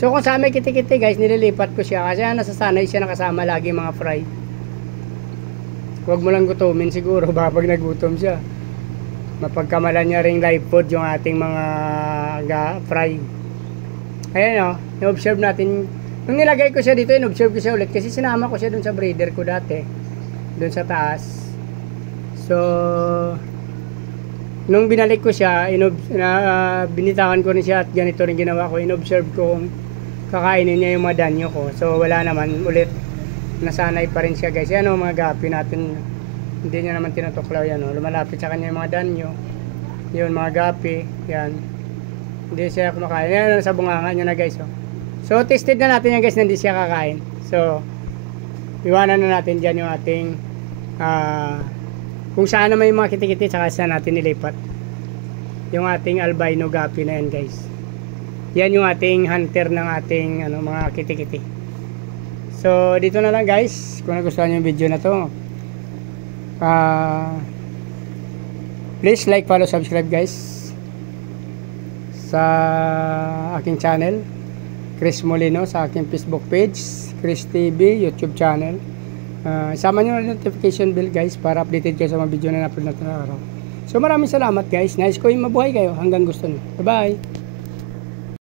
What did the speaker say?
So kung sa may kiti-kiti guys, nililipat ko siya kasi nasasanay siya nakasama lagi mga fry. Huwag mo lang gutumin siguro baka pag nagutom siya. Mapagkamalan niya ring live food yung ating mga fry. Ayan o, na-observe natin. Nung nilagay ko siya dito, in-observe ko siya ulit kasi sinama ko siya dun sa breeder ko dati. Dun sa taas. So, nung binalik ko siya, binitawan ko rin siya at ganito rin ginawa ko. In-observe ko kung kakainin niya yung mga danyo ko. So wala naman, ulit nasanay pa rin siya guys. Yan o mga gapi natin, hindi niya naman tinutuklaw yan o. Lumalapit sa kanya yung mga danyo. Yun mga gapi, yan. Hindi siya kumakain. Yan sa bunganga niya na guys o. So tested na natin yan guys na hindi siya kakain. So iwanan na natin dyan yung ating kung saan na may mga kiti-kiti saka saan natin nilipat yung ating albino gapi na yan guys. Yan yung ating hunter ng ating mga kiti-kiti. So dito na lang guys. Kung nagustuhan yung video na to, please like, follow, subscribe guys sa aking channel Chris Molino, sa aking Facebook page Chris TV, YouTube channel. Isama nyo na notification bell guys para updated kayo sa mga video na na-upload natin na araw. So maraming salamat guys. Nice ko yung mabuhay kayo hanggang gusto nyo. Bye bye.